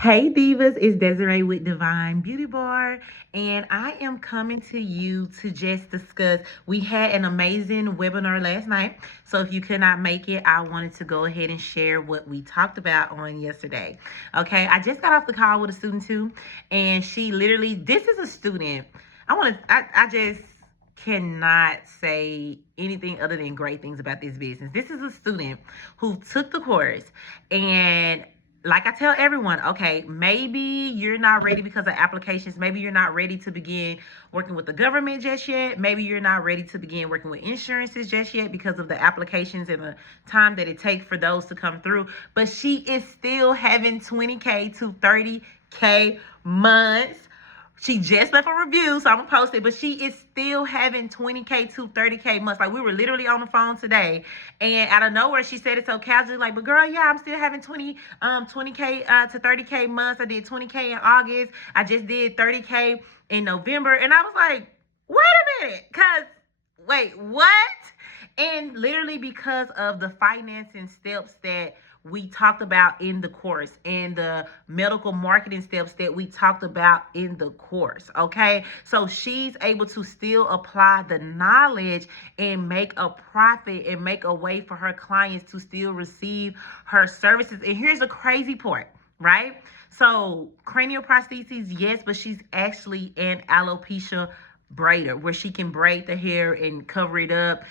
Hey divas, it's Desiree with Divine Beauty Bar, and I am coming to you to just discuss. We had an amazing webinar last night, so if you could not make it, I wanted to go ahead and share what we talked about on yesterday. Okay, I just got off the call with a student too, and she literally, this is a student. I just cannot say anything other than great things about this business. This is a student who took the course, and like I tell everyone, okay, maybe you're not ready because of applications. Maybe you're not ready to begin working with the government just yet. Maybe you're not ready to begin working with insurances just yet because of the applications and the time that it takes for those to come through. But she is still having 20K to 30K months. She just left a review, so I'm gonna post it, but she is still having 20K to 30K months. Like, we were literally on the phone today, and out of nowhere, she said it so casually, like, but girl, yeah, I'm still having 20K to 30K months. I did 20K in August. I just did 30K in November. And I was like, wait a minute, wait, what? And literally because of the financing steps that we talked about in the course and the medical marketing steps that we talked about in the course. Okay, so she's able to still apply the knowledge and make a profit and make a way for her clients to still receive her services. And here's the crazy part, right? So cranial prostheses, yes, but she's actually an alopecia braider where she can braid the hair and cover it up.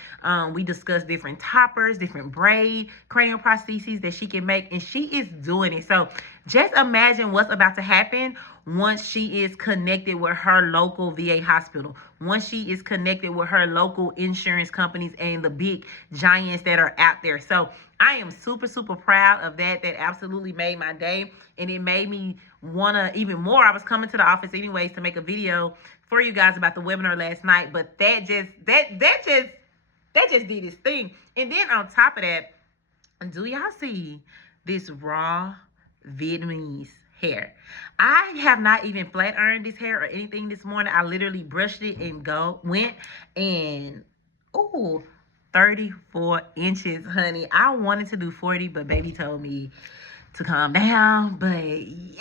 We discussed different toppers, different braid cranial prostheses that she can make, and she is doing it. So just imagine what's about to happen once she is connected with her local VA hospital, once she is connected with her local insurance companies and the big giants that are out there. So I am super, super proud of that. That absolutely made my day, and it made me want to even more. I was coming to the office anyways to make a video for you guys about the webinar last night, but that just did its thing. And then on top of that, do y'all see this raw Vietnamese hair? I have not even flat ironed this hair or anything this morning. I literally brushed it and went and ooh, 34 inches, honey. I wanted to do 40, but baby told me to calm down. But yes,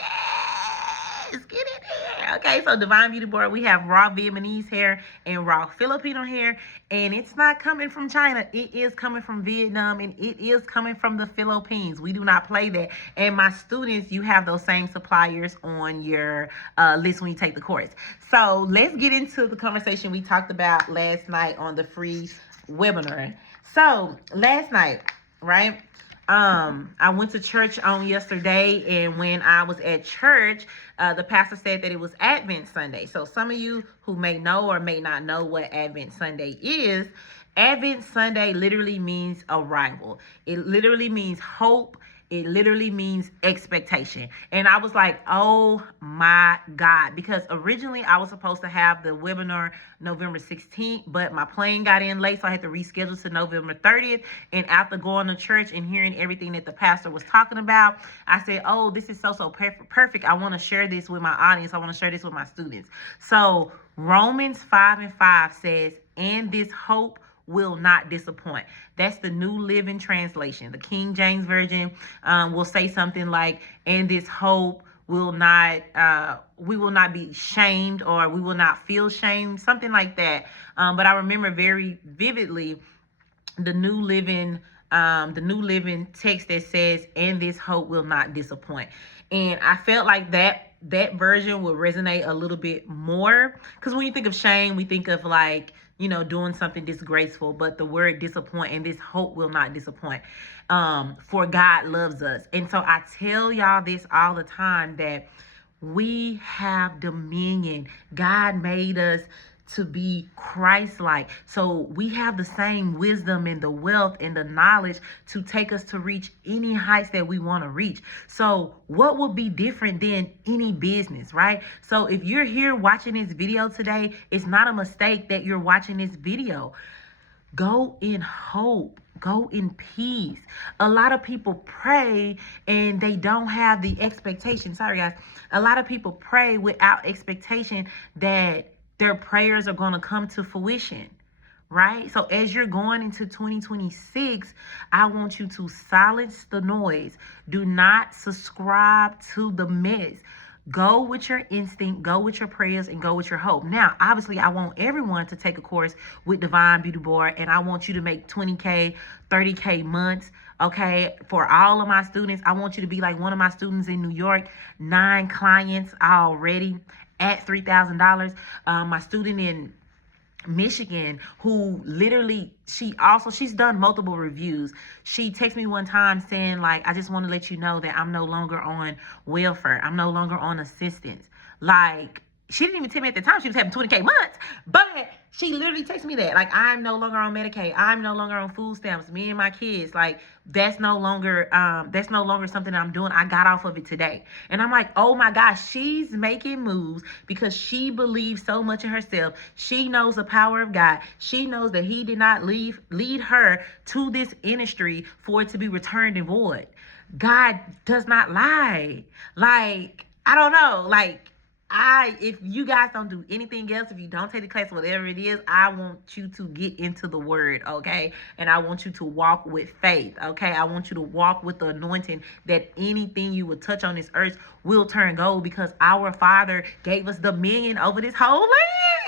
get in there. Okay, so Divine Beauty Bar, we have raw Vietnamese hair and raw Filipino hair, and it's not coming from China. It is coming from Vietnam, and it is coming from the Philippines. We do not play that. And my students, you have those same suppliers on your list when you take the course. So let's get into the conversation we talked about last night on the free webinar. So last night, right? I went to church on yesterday, and when I was at church, the pastor said that it was Advent Sunday. So some of you who may know or may not know what Advent Sunday is, Advent Sunday literally means arrival. It literally means hope. It literally means expectation. And I was like, oh my God, because originally I was supposed to have the webinar November 16th, but my plane got in late, so I had to reschedule to November 30th. And after going to church and hearing everything that the pastor was talking about, I said, oh, this is so perfect. I want to share this with my audience. I want to share this with my students. So Romans 5:5 says, and this hope will not disappoint. That's the New Living Translation. The King James Version will say something like, and this hope will not, we will not be shamed, or we will not feel shamed, something like that. But I remember very vividly the New Living text that says, and this hope will not disappoint. And I felt like that version would resonate a little bit more, because when you think of shame, we think of like, you know, doing something disgraceful, but the word disappoint, and this hope will not disappoint. For God loves us. And so I tell y'all this all the time, that we have dominion. God made us to be Christ-like. So we have the same wisdom and the wealth and the knowledge to take us to reach any heights that we want to reach. So what will be different than any business, right? So if you're here watching this video today, it's not a mistake that you're watching this video. Go in hope. Go in peace. A lot of people pray and they don't have the expectation. Sorry, guys. A lot of people pray without expectation that their prayers are going to come to fruition. right? So as you're going into 2026, I want you to silence the noise. Do not subscribe to the mess. Go with your instinct, go with your prayers, and go with your hope. Now, obviously, I want everyone to take a course with Divine Beauty Board, and I want you to make 20K, 30K months. Okay, for all of my students, I want you to be like one of my students in New York, 9 clients already at $3,000. My student in Michigan, who literally, she's done multiple reviews. She texted me one time saying, like, I just want to let you know that I'm no longer on welfare. I'm no longer on assistance. Like, she didn't even tell me at the time she was having 20K months, but she literally texted me that. Like, I'm no longer on Medicaid. I'm no longer on food stamps. Me and my kids, like, that's no longer something I'm doing. I got off of it today. And I'm like, oh my gosh, she's making moves because she believes so much in herself. She knows the power of God. She knows that he did not lead her to this industry for it to be returned and void. God does not lie. Like, I don't know. Like, if you guys don't do anything else, if you don't take the class, whatever it is, I want you to get into the word, okay? And I want you to walk with faith, okay? I want you to walk with the anointing that anything you would touch on this earth will turn gold, because our Father gave us dominion over this whole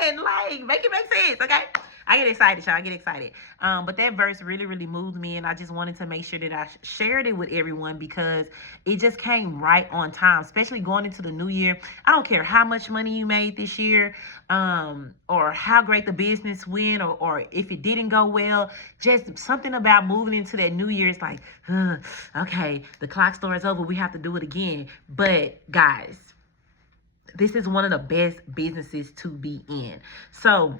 land. Like, make it make sense, okay? I get excited, y'all. I get excited. But that verse really, really moved me, and I just wanted to make sure that I shared it with everyone because it just came right on time, especially going into the new year. I don't care how much money you made this year, or how great the business went, or if it didn't go well. Just something about moving into that new year. It's like, okay, the clock starts over. We have to do it again. But guys, this is one of the best businesses to be in. So,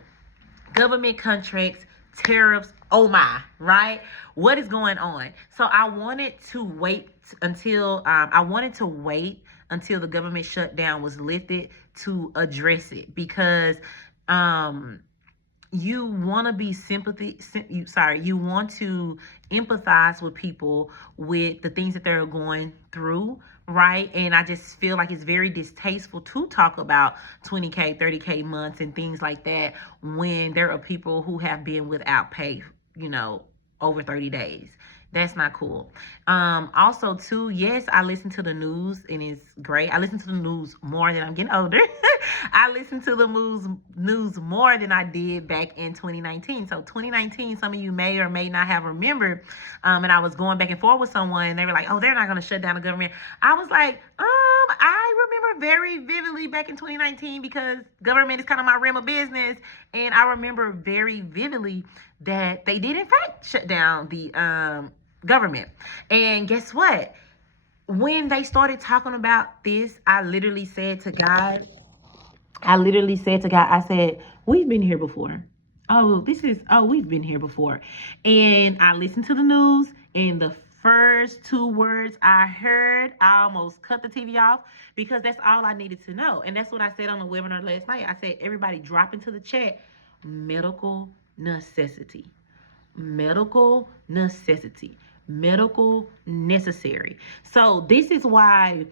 government contracts, tariffs, oh my, right? What is going on? So I wanted to wait until the government shutdown was lifted to address it, because you want to be you want to empathize with people with the things that they're going through, right? And I just feel like it's very distasteful to talk about 20K, 30K months and things like that when there are people who have been without pay, over 30 days. That's not cool. Also, too, yes, I listen to the news, and it's great. I listen to the news more than I'm getting older. I listen to the news more than I did back in 2019. So 2019, some of you may or may not have remembered, and I was going back and forth with someone, and they were like, oh, they're not going to shut down the government. I was like, I remember very vividly back in 2019, because government is kind of my realm of business, and I remember very vividly that they did in fact shut down the government. And guess what? When they started talking about this, I literally said to God, I said, we've been here before. We've been here before. And I listened to the news, and the first 2 words I heard, I almost cut the TV off, because that's all I needed to know. And that's what I said on the webinar last night. I said, everybody drop into the chat, medical necessity. Medical necessity. Medical necessary. So this is why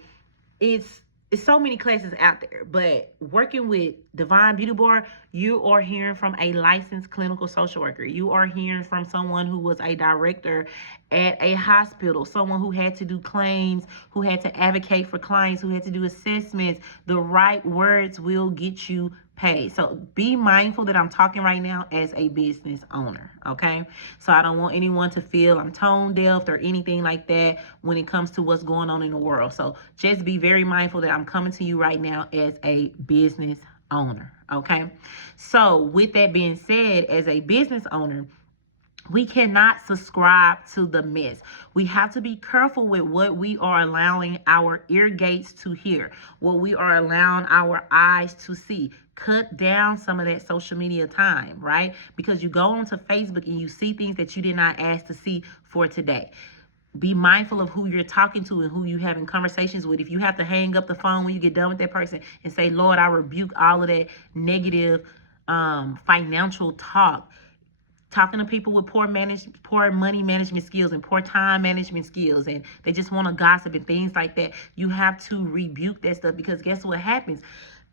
it's so many classes out there, but working with Divine Beauty Board, you are hearing from a licensed clinical social worker. You are hearing from someone who was a director at a hospital, someone who had to do claims, who had to advocate for clients, who had to do assessments. The right words will get you paid. So be mindful that I'm talking right now as a business owner, okay? So I don't want anyone to feel I'm tone deaf or anything like that when it comes to what's going on in the world. So just be very mindful that I'm coming to you right now as a business owner, okay? So with that being said, as a business owner, we cannot subscribe to the mess. We have to be careful with what we are allowing our ear gates to hear, what we are allowing our eyes to see. Cut down some of that social media time, right? Because you go onto Facebook and you see things that you did not ask to see for today. Be mindful of who you're talking to and who you're having conversations with. If you have to hang up the phone when you get done with that person and say, Lord, I rebuke all of that negative financial talk. Talking to people with poor money management skills and poor time management skills, and they just want to gossip and things like that. You have to rebuke that stuff, because guess what happens?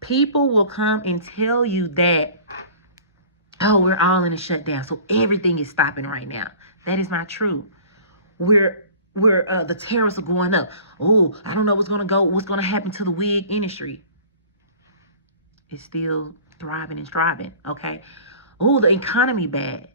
People will come and tell you that, oh, we're all in a shutdown, so everything is stopping right now. That is not true. We're the tariffs are going up. Oh, I don't know what's gonna happen to the wig industry. It's still thriving and striving, okay? Oh, the economy bad.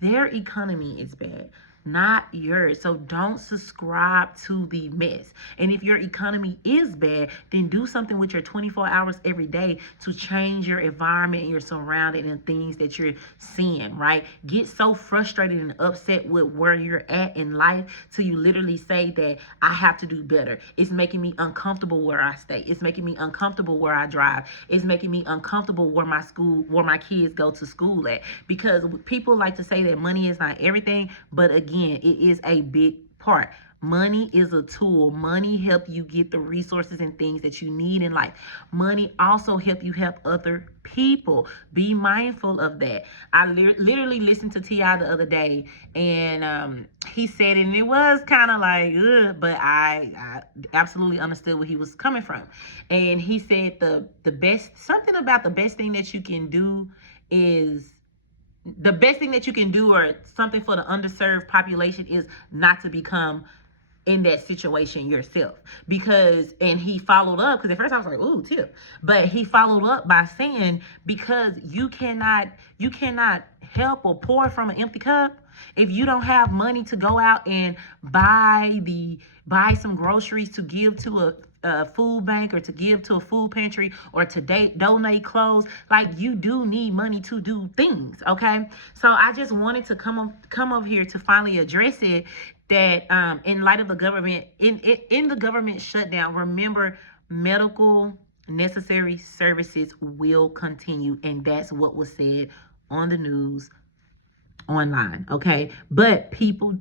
Their economy is bad, not yours. So don't subscribe to the mess. And if your economy is bad, then do something with your 24 hours every day to change your environment and your surrounding and things that you're seeing, right? Get so frustrated and upset with where you're at in life till you literally say that I have to do better. It's making me uncomfortable where I stay. It's making me uncomfortable where I drive. It's making me uncomfortable where my kids go to school at. Because people like to say that money is not everything, but again, it is a big part. Money is a tool. Money help you get the resources and things that you need in life. Money also help you help other people. Be mindful of that. I literally listened to T.I. the other day, and he said, and it was kind of like, ugh, but I absolutely understood where he was coming from. And he said the best thing that you can do is, the best thing that you can do, or something for the underserved population, is not to become in that situation yourself. Because, and he followed up, because at first I was like, ooh, tip. But he followed up by saying, because you cannot help or pour from an empty cup. If you don't have money to go out and buy some groceries to give to a food bank, or to give to a food pantry, or to donate clothes, like, you do need money to do things, okay? So I just wanted to come up here to finally address it, that in light of the government, in the government shutdown, remember, medical necessary services will continue, and that's what was said on the news, online, okay? But people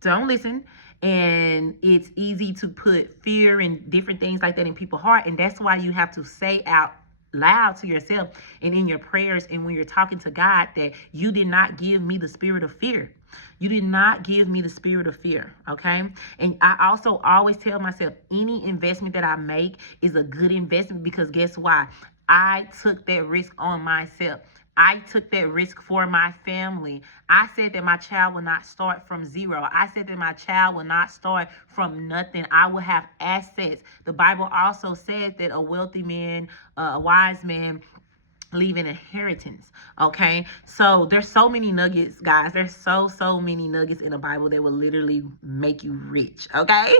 don't listen, and it's easy to put fear and different things like that in people's heart, and that's why you have to say out loud to yourself and in your prayers and when you're talking to God, that you did not give me the spirit of fear. You did not give me the spirit of fear, okay? And I also always tell myself, any investment that I make is a good investment, because guess why? I took that risk on myself. I took that risk for my family. I said that my child will not start from zero. I said that my child will not start from nothing. I will have assets. The Bible also says that a wealthy man, a wise man, leave an inheritance, okay? So there's so many nuggets, guys. There's so many nuggets in the Bible that will literally make you rich, okay?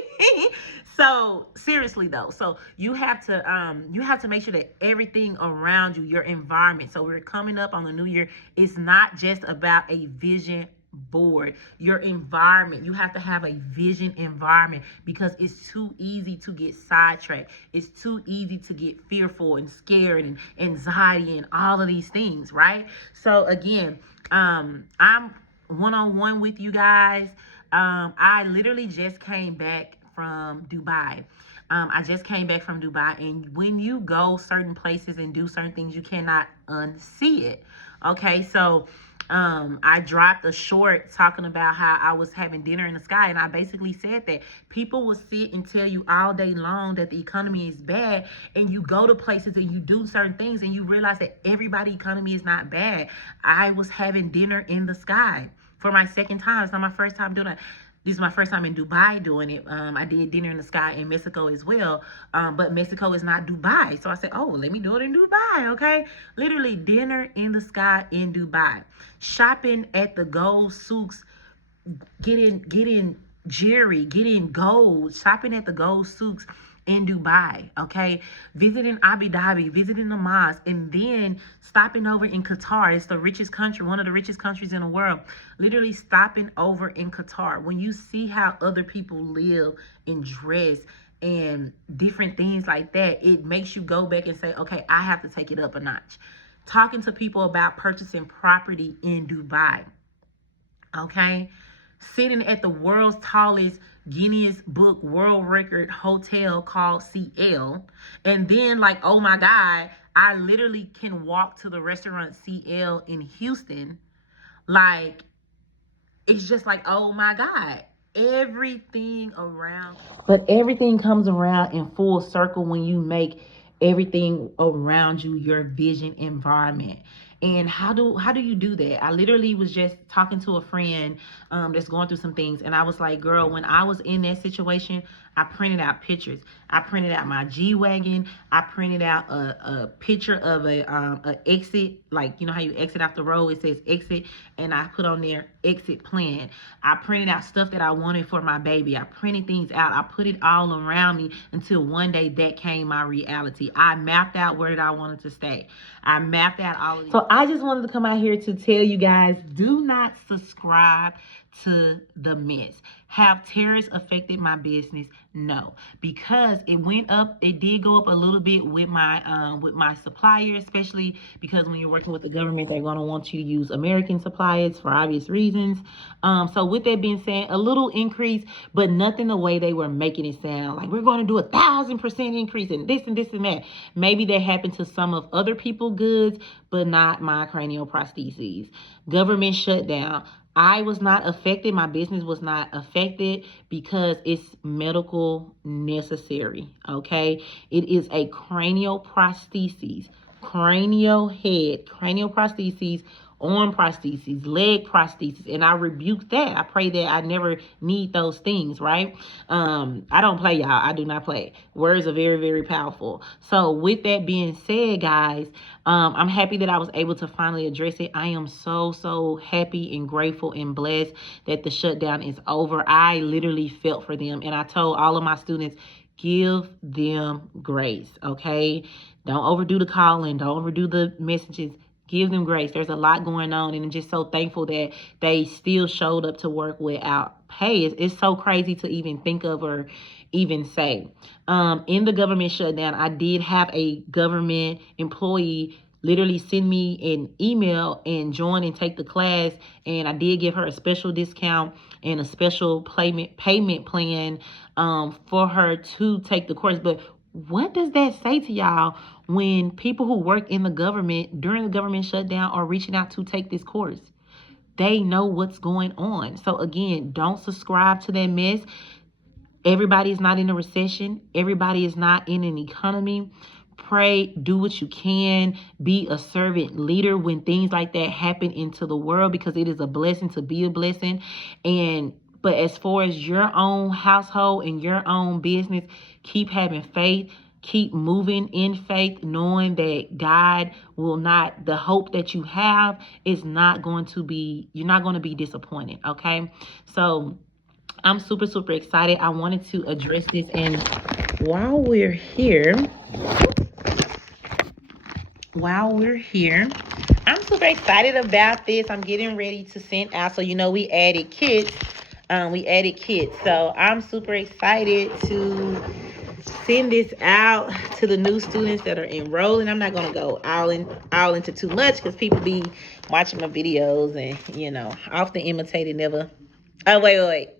So seriously though, so you have to make sure that everything around you, your environment, so we're coming up on the new year, it's not just about a vision board. Your environment, you have to have a vision environment, because it's too easy to get sidetracked. It's too easy to get fearful and scared and anxiety and all of these things, right? So again, I'm one-on-one with you guys. I literally just came back from Dubai. I just came back from Dubai, and when you go certain places and do certain things, you cannot unsee it, okay? So I dropped a short talking about how I was having dinner in the sky, and I basically said that people will sit and tell you all day long that the economy is bad, and you go to places and you do certain things and you realize that everybody's economy is not bad. I was having dinner in the sky for my second time. It's not my first time doing it. This is my first time in Dubai doing it. I did dinner in the sky in Mexico as well, but Mexico is not Dubai. So I said, oh, let me do it in Dubai, okay? Literally dinner in the sky in Dubai. Shopping at the gold souks, getting jewelry, getting gold, shopping at the gold souks in Dubai, okay? Visiting Abu Dhabi, visiting the mosque, and then stopping over in Qatar. It's the richest country, one of the richest countries in the world. Literally stopping over in Qatar. When you see how other people live and dress and different things like that, it makes you go back and say, okay, I have to take it up a notch. Talking to people about purchasing property in Dubai, okay? Sitting at the world's tallest Guinness Book World Record hotel called CL. And then, like, oh my God, I literally can walk to the restaurant CL in Houston. Like, it's just like, oh my God, everything around. But everything comes around in full circle when you make everything around you your vision environment. And how do you do that? I literally was just talking to a friend that's going through some things, and I was like, girl, when I was in that situation, I printed out pictures. I printed out my G-Wagon. I printed out a picture of a exit, like, you know how you exit off the road, it says exit, and I put on there exit plan. I printed out stuff that I wanted for my baby. I printed things out. I put it all around me until one day that came my reality. I mapped out where I wanted to stay. I mapped out all of these. So I just wanted to come out here to tell you guys, do not subscribe to the mess. Have tariffs affected my business? No, because it went up. It did go up a little bit with my supplier, especially because when you're working with the government, they're going to want you to use American suppliers for obvious reasons. So with that being said, a little increase, but nothing the way they were making it sound like we're going to do 1,000% increase in this and this and that. Maybe that happened to some of other people's goods, but not my cranial prostheses. Government shutdown. I was not affected. My business was not affected because it's medical necessary. Okay. It is a cranial prosthesis, cranial head, cranial prostheses, arm prostheses, leg prostheses, and I rebuke that. I pray that I never need those things, right? I don't play, y'all. I do not play. Words are very, very powerful. So with that being said, guys, I'm happy that I was able to finally address it. I am so happy and grateful and blessed that the shutdown is over. I literally felt for them, and I told all of my students, give them grace, okay? Don't overdo the calling. Don't overdo the messages. Give them grace. There's a lot going on, and I'm just so thankful that they still showed up to work without pay. It's so crazy to even think of or even say. In the government shutdown, I did have a government employee literally send me an email and join and take the class, and I did give her a special discount and a special payment plan for her to take the course. But what does that say to y'all when people who work in the government during the government shutdown are reaching out to take this course? They know what's going on. So again, don't subscribe to that mess. Everybody is not in a recession. Everybody is not in an economy. Pray, do what you can, be a servant leader when things like that happen into the world, because it is a blessing to be a blessing. But as far as your own household and your own business, keep having faith. Keep moving in faith, knowing that God will not, the hope that you have is not going to be, you're not going to be disappointed, okay? So I'm super excited. I wanted to address this, and while we're here, I'm super excited about this. I'm getting ready to send out. So, you know, we added kits. So I'm super excited to send this out to the new students that are enrolling. I'm not going to go all into too much because people be watching my videos and, you know, often imitated, never. Oh, wait.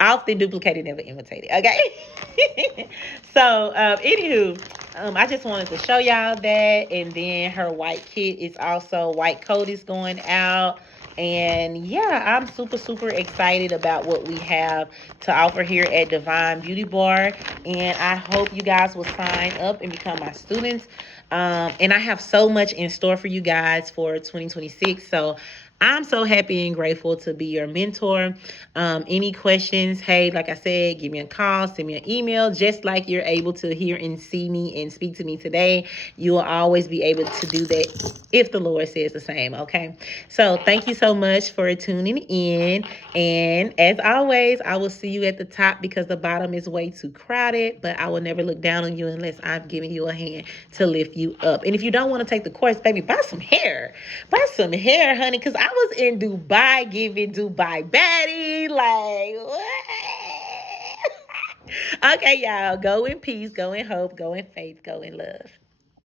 Often duplicated, never imitated. Okay. So, anywho, I just wanted to show y'all that. And then her white kit is also, white coat is going out. And yeah, I'm super excited about what we have to offer here at Divine Beauty Bar. And I hope you guys will sign up and become my students. And I have so much in store for you guys for 2026. So I'm so happy and grateful to be your mentor. Any questions, hey, like I said, give me a call, send me an email. Just like you're able to hear and see me and speak to me today, you will always be able to do that if the Lord says the same, okay? So thank you so much for tuning in. And as always, I will see you at the top because the bottom is way too crowded, but I will never look down on you unless I'm giving you a hand to lift you up. And if you don't want to take the course, baby, buy some hair. Buy some hair, honey, because I was in Dubai giving Dubai baddie. Like, what? Okay, y'all. Go in peace. Go in hope. Go in faith. Go in love.